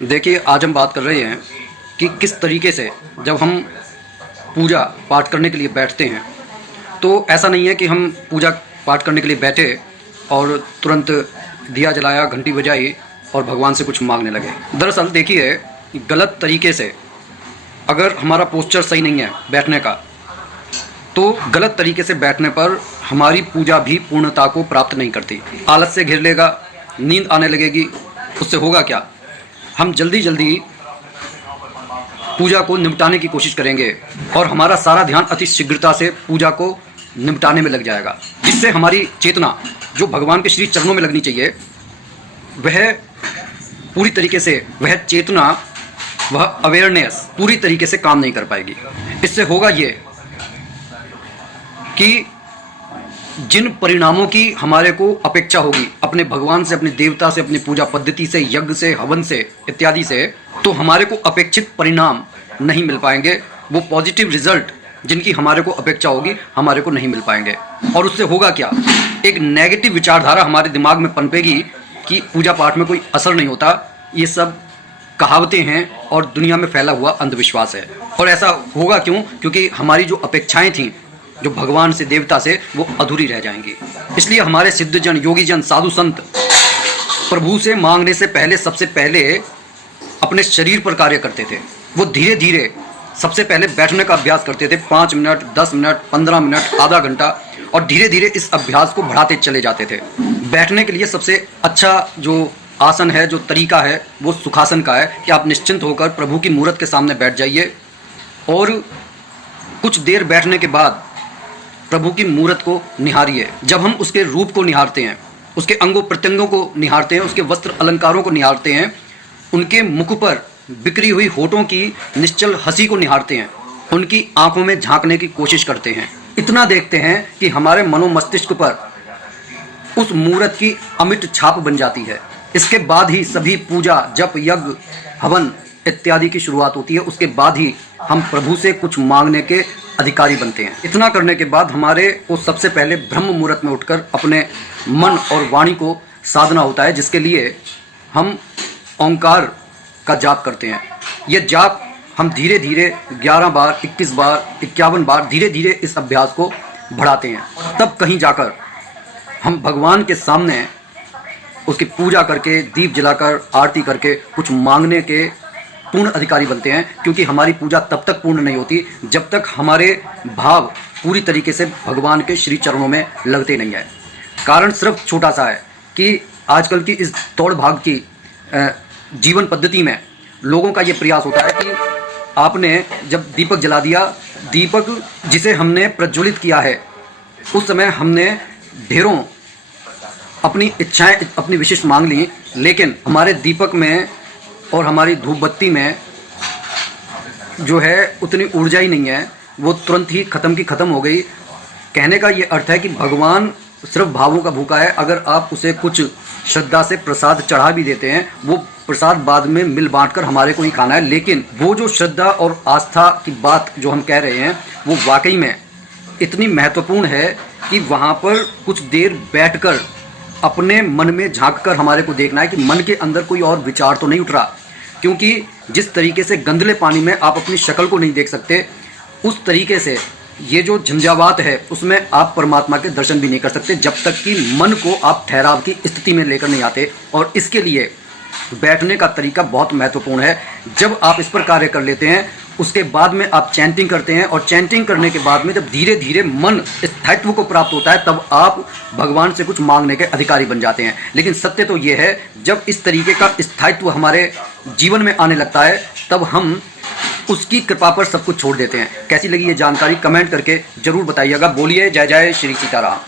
देखिए, आज हम बात कर रहे हैं कि किस तरीके से जब हम पूजा पाठ करने के लिए बैठते हैं, तो ऐसा नहीं है कि हम पूजा पाठ करने के लिए बैठे और तुरंत दिया जलाया, घंटी बजाई और भगवान से कुछ मांगने लगे। दरअसल देखिए, गलत तरीके से अगर हमारा पोस्चर सही नहीं है बैठने का, तो गलत तरीके से बैठने पर हमारी पूजा भी पूर्णता को प्राप्त नहीं करती। आलस से घिर लेगा, नींद आने लगेगी। उससे होगा क्या, हम जल्दी जल्दी पूजा को निपटाने की कोशिश करेंगे और हमारा सारा ध्यान अति शीघ्रता से पूजा को निपटाने में लग जाएगा, जिससे हमारी चेतना जो भगवान के श्री चरणों में लगनी चाहिए, वह पूरी तरीके से, वह चेतना, वह अवेयरनेस पूरी तरीके से काम नहीं कर पाएगी। इससे होगा ये कि जिन परिणामों की हमारे को अपेक्षा होगी अपने भगवान से, अपने देवता से, अपनी पूजा पद्धति से, यज्ञ से, हवन से इत्यादि से, तो हमारे को अपेक्षित परिणाम नहीं मिल पाएंगे। वो पॉजिटिव रिजल्ट जिनकी हमारे को अपेक्षा होगी, हमारे को नहीं मिल पाएंगे। और उससे होगा क्या, एक नेगेटिव विचारधारा हमारे दिमाग में पनपेगी कि पूजा पाठ में कोई असर नहीं होता। ये सब कहावतें हैं और दुनिया में फैला हुआ अंधविश्वास है। और ऐसा होगा क्यों? क्योंकि हमारी जो अपेक्षाएं थीं जो भगवान से, देवता से, वो अधूरी रह जाएंगी। इसलिए हमारे सिद्धजन, योगीजन, साधु संत प्रभु से मांगने से पहले सबसे पहले अपने शरीर पर कार्य करते थे। वो धीरे धीरे सबसे पहले बैठने का अभ्यास करते थे, 5 मिनट, 10 मिनट, 15 मिनट, आधा घंटा, और धीरे धीरे इस अभ्यास को बढ़ाते चले जाते थे। बैठने के लिए सबसे अच्छा जो आसन है, जो तरीका है, वो सुखासन का है कि आप निश्चिंत होकर प्रभु की मूर्त के सामने बैठ जाइए और कुछ देर बैठने के बाद प्रभु की मूर्त को निहारिए। जब हम उसके रूप को निहारते हैं, उसके अंगों प्रत्यंगों को निहारते हैं, उसके वस्त्र अलंकारों को निहारते हैं, उनके मुख पर बिखरी हुई होठों की निश्चल हंसी को निहारते हैं, उनकी आंखों में झांकने की कोशिश करते हैं, इतना देखते हैं कि हमारे मनोमस्तिष्क पर उस मूर्त की अमिट छाप बन जाती है। इसके बाद ही सभी पूजा, जप, यज्ञ, हवन इत्यादि की शुरुआत होती है। उसके बाद ही हम प्रभु से कुछ मांगने के अधिकारी बनते हैं। इतना करने के बाद हमारे को सबसे पहले ब्रह्म मुहूर्त में उठकर अपने मन और वाणी को साधना होता है, जिसके लिए हम ओंकार का जाप करते हैं। यह जाप हम धीरे धीरे 11 बार, 21 बार, 51 बार धीरे धीरे इस अभ्यास को बढ़ाते हैं। तब कहीं जाकर हम भगवान के सामने उसकी पूजा करके, दीप जलाकर, आरती करके कुछ मांगने के पूर्ण अधिकारी बनते हैं। क्योंकि हमारी पूजा तब तक पूर्ण नहीं होती जब तक हमारे भाव पूरी तरीके से भगवान के श्री चरणों में लगते नहीं है। कारण सिर्फ छोटा सा है कि आजकल की इस दौड़ भाग की जीवन पद्धति में लोगों का ये प्रयास होता है कि आपने जब दीपक जला दिया, दीपक जिसे हमने प्रज्वलित किया है, उस समय हमने ढेरों अपनी इच्छाएं, अपनी विशिष्ट मांग ली, लेकिन हमारे दीपक में और हमारी धूप बत्ती में जो है उतनी ऊर्जा ही नहीं है, वो तुरंत ही ख़त्म की ख़त्म हो गई। कहने का ये अर्थ है कि भगवान सिर्फ भावों का भूखा है। अगर आप उसे कुछ श्रद्धा से प्रसाद चढ़ा भी देते हैं, वो प्रसाद बाद में मिल बांट कर हमारे को ही खाना है, लेकिन वो जो श्रद्धा और आस्था की बात जो हम कह रहे हैं, वो वाकई में इतनी महत्वपूर्ण है कि वहाँ पर कुछ देर बैठकर अपने मन में झांक कर हमारे को देखना है कि मन के अंदर कोई और विचार तो नहीं उठ रहा। क्योंकि जिस तरीके से गंदले पानी में आप अपनी शक्ल को नहीं देख सकते, उस तरीके से ये जो झंझावात है उसमें आप परमात्मा के दर्शन भी नहीं कर सकते जब तक कि मन को आप ठहराव की स्थिति में लेकर नहीं आते। और इसके लिए बैठने का तरीका बहुत महत्वपूर्ण है। जब आप इस पर कार्य कर लेते हैं, उसके बाद में आप चैंटिंग करते हैं, और चैंटिंग करने के बाद में जब धीरे धीरे मन स्थायित्व को प्राप्त होता है, तब आप भगवान से कुछ मांगने के अधिकारी बन जाते हैं। लेकिन सत्य तो ये है, जब इस तरीके का स्थायित्व हमारे जीवन में आने लगता है, तब हम उसकी कृपा पर सब कुछ छोड़ देते हैं। कैसी लगी ये जानकारी कमेंट करके जरूर बताइएगा। बोलिए जय जय श्री सीताराम।